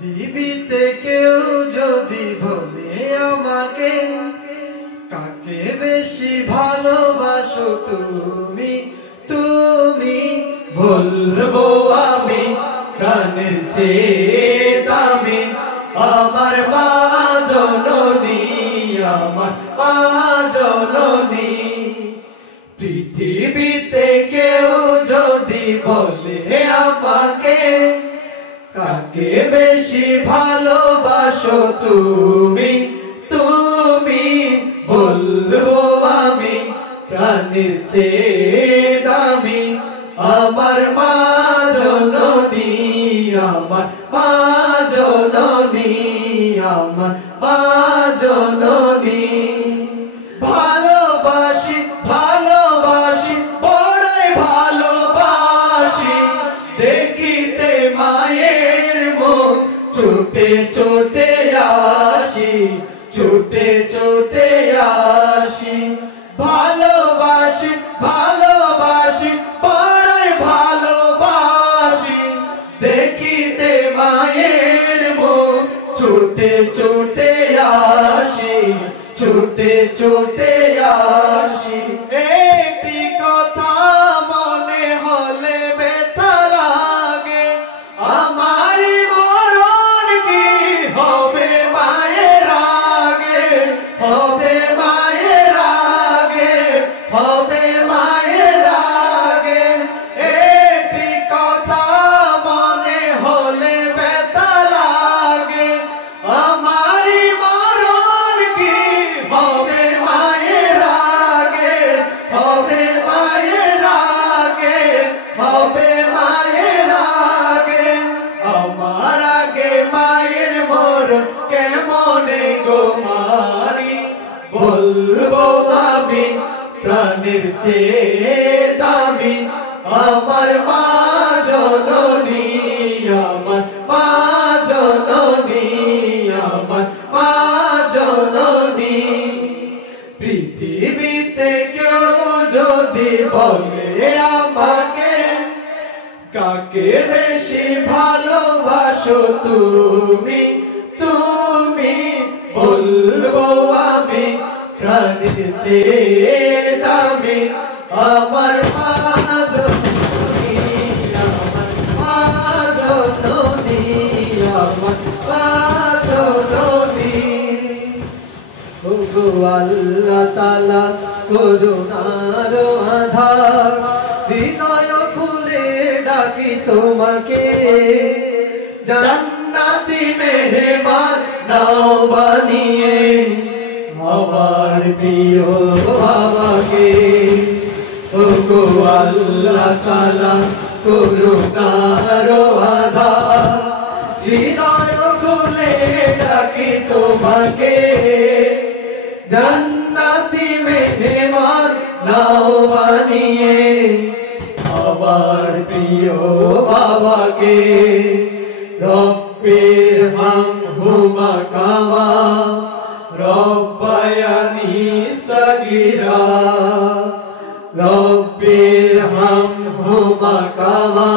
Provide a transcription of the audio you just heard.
পৃথিবীতে কেউ যদি বলে আমাকে কাকে বেশি ভালোবাসো তুমি, তুমি বলবো আমি প্রাণের চেয়ে দামি আমার মা জননী, আমার মা জননী। পৃথিবীতে কেউ যদি বলে আমাকে কাকে বেশি ভালোবাসো তুমি, তুমি বলবো আমি প্রাণের চেয়ে দামি আমার মা জননী, আমার মা জননী, আমার মা জননী। ভালোবাসি ভালোবাসি বড়ই ভালোবাসি দেখিতে মায়ের মুখ ছুটে ছুটে আসি, ছুটে ছুটে আসি। ভালোবাসি ভালোবাসি বড়ই ভালোবাসি দেখিতে মায়ের মুখ ছুটে ছুটে আসি, ছুটে ছুটে আসি। একটি কথা মনে হলে ব্যথা লাগে, আমারই মরণ কি হবে মায়ের আগে, হবে মায়ের আগে, হবে মায়ের আগে। একটি কথা মনে হলে ব্যথা লাগে, আমারই মরণ কি হবে মায়ের আগে, হবে মায়ের আগে, হবে মায়ের আগে। আমার আগে মায়ের মরণ কেমনে গো মারি, বলবো আমি প্রাণের চেয়ে দামি আমার মা জননী, আমার মা জননী, আমার মা জননী। পৃথিবীতে কেউ যদি বলে আমাকে কাকে বেশি ভালোবাসো তুমি, তুমি বলবো আমি প্রাণের চেয়ে দামি আমার মা জননী, আমার মা জননী, আমার মা জননী। ওগো আল্লাহ তাআলা করুণার আধার, হৃদয় খুলে ডাকি তোমাকে, জান্নাতি মেহমান নাও বানিয়ে আমার প্রিয় বাবাকে। ওগো আল্লাহ তাআলা করুণার আধার, হৃদয় খুলে ডাকি তোমাকে, জান্নাতি মেহমান নাও বানিয়ে আমার প্রিয় বাবাকে। রব্বির হামহুমা কামা রব্বায়ানি সগীরা, রব্বির হামহুমা কামা